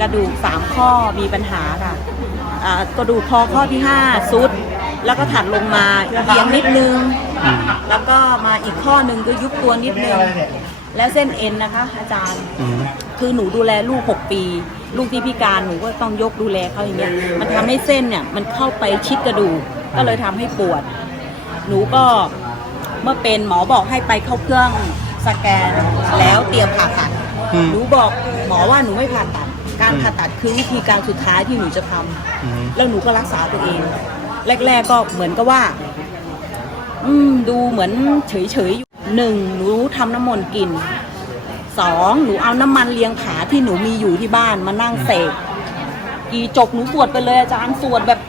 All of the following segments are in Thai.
กระดูกสามข้อมีปัญหาค่ะอ่ากระดูกคอข้อที่ห้าซุด แล้วก็ถัดลงมาเอียงนิดนึง อืมแล้วก็มาอีกข้อหนึ่งก็ยุบตัวนิดนึง แล้วเส้นเอ็นนะคะ อาจารย์ อืมคือหนูดูแลลูก 6 ปี ลูกที่พิการหนูก็ต้องยกดูแลเขาอย่างเงี้ยมันทำให้เส้นเนี่ยมันเข้าไปชิดกระดูกก็เลยทำให้ปวด หนูก็เมื่อเป็นหมอบอกให้ไปเข้าเครื่องสแกนแล้วเตรียมผ่าตัด อืม หนูบอกหมอว่าหนูไม่ผ่าตัด การอืมผ่าตัดคือวิธีการสุดท้ายที่หนูจะทำอืมแล้วหนูก็รักษาตัวเอง แรก ๆ ก็เหมือนกับว่า อืม ดูเหมือนเฉยๆอยู่หนึ่งหนูทำน้ำมนต์กินสองหนูเอาน้ำมันเลียงผาที่หนูมีอยู่ที่บ้านมานั่งเสกกี่จบหนูสวดไปเลยอาจารย์สวดแบบ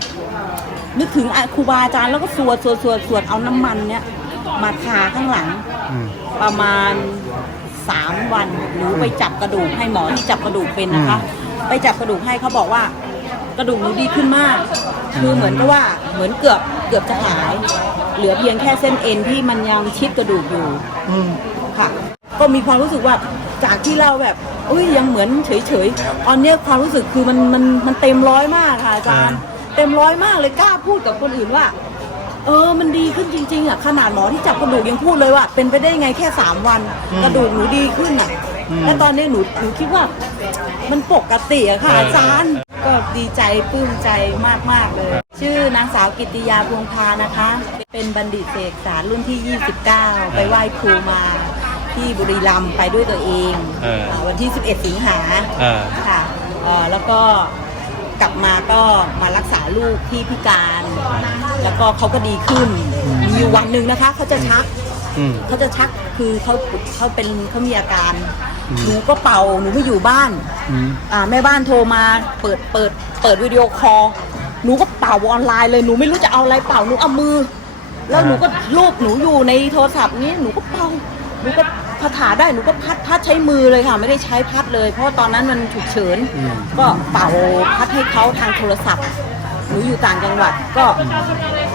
นึกถึงอะครูบาอาจารย์แล้วก็สวดสวดสวดสวดเอาน้ำมันเนี้ยมาทาข้างหลัง อืมประมาณ สามวันหนูไปจับกระดูกให้หมอที่จับกระดูกเป็นนะคะ ไปจับกระดูกให้เขาบอกว่ากระดูกหนูดีขึ้นมาก คือเหมือนกับว่าเหมือนเกือบเกือบจะหาย เหลือเพียงแค่เส้นเอ็นที่มันยังชิดกระดูกอยู่อืมค่ะ ก็มีความรู้สึกว่าจากที่เราแบบอุ้ยยังเหมือนเฉยๆตอนเนี้ยความรู้สึกคือมันมันมันเต็มร้อยมากค่ะอาจารย์เต็มร้อยมากเลยกล้าพูดกับคนอื่นว่า เออมันดีขึ้นจริงๆอะขนาดหมอที่จับกระดูกยังพูดเลยว่า เป็นไปได้ไงแค่3วันอืมกระดูกหนูดีขึ้นอะอืมและตอนนี้หนูหนูคิดว่า มันปกติอะค่ะเอออาจารย์ก็ดีใจปลื้มใจมากๆเลย ชื่อนางสาวกิตติยาพวงพานะคะ เป็นบัณฑิตเสกสารรุ่นที่ 29 ไปไหว้ครูมาที่บุรีรัมย์ไปด้วยตัวเองเออาวันที่ 11 สิงหาเออค่ะเอ่อแล้วก็ กลับมาก็มารักษาลูกที่พิการ แล้วก็เขาก็ดีขึ้น มีอยู่วันหนึ่งนะคะเขาจะชักอืม เขาจะชักคือเขาเขาเป็นเขามีอาการอืมหนูก็เป่าหนูไม่อยู่บ้าน อืม อ่าแม่บ้านโทรมาเปิดเปิดเปิดวิดีโอคอลหนูก็เป่าออนไลน์เลยหนูไม่รู้จะเอาอะไรเป่าหนูเอามือ แล้วหนูก็รูปหนูอยู่ในโทรศัพท์นี้หนูก็เป่า หนูก็พาถาได้หนูก็พัดพัดใช้มือเลยค่ะ ไม่ได้ใช้พัดเลย เพราะว่าตอนนั้นมันฉุกเฉินอืมก็เป่าพัดให้เขาทางโทรศัพท์หนูอยู่ต่างจังหวัดก็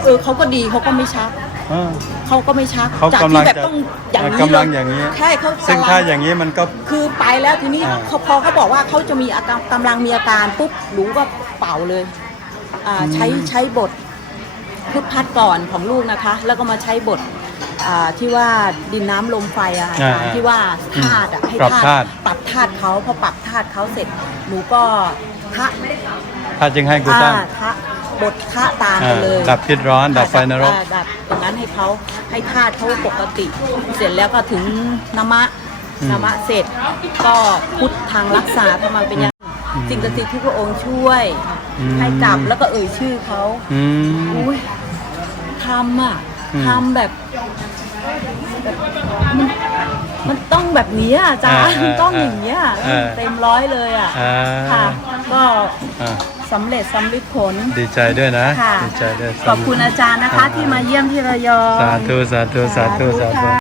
เออเขาก็ดีเขาก็ไม่ชักอ่า เขาก็ไม่ชักเขาจากกำลัที่งแบบจะต้องอย่างนี้กำลังเลอย่างนี้ ใช่เขาซึ่งกำลั ถ้าอย่างนี้มันก็ คือไปแล้วทีนี้อ่า เขาพอเขาบอกว่าเขาจะมีอาการกำลังมีอาการปุ๊บหนูก็เป่าเลยอ่าใช้ใช้บทพุทธพัดก่อนของลูกนะคะ แล้วก็มาใช้บท อ่าที่ว่าดินน้ำลมไฟอะค่ะอ่าอาจารย์ที่ว่าธาตุอะให้ปรับธาตุ ปรับธาตุเขาพอปรับธาตุเขาเสร็จหนูก็ทะถ้าจึงให้กูอ่าตั้งทะบททะตามไปเลยอ่าดับพิษร้อนดับไฟนรก อ่าดับตรงนั้นให้เขาให้ธาตุเขาปกติ เสร็จแล้วก็ถึงนามะอืมนามะเสร็จก็พุทธทางรักษาทำมาเป็นยังอืมสิ่งศักดิ์สิทธิ์ที่พระองค์ช่วยอืมให้จับแล้วก็เอ่ยชื่อเขา อืม อุ้ยทำอะอืม ทำแบบแบบมันมันต้องแบบนี้อะอาจารย์อ่าอ่าต้องอย่างเงี้ยอ่าเต็มร้อยเลยอะอ่า ค่ะ ก็อ่าสำเร็จสำลิดผลดีใจด้วยนะ ค่ะดีใจด้วยขอบคุณอาจารย์นะคะอ่าที่มาเยี่ยมที่ระยอง สาธุสาธุสาธุสาธุค่ะ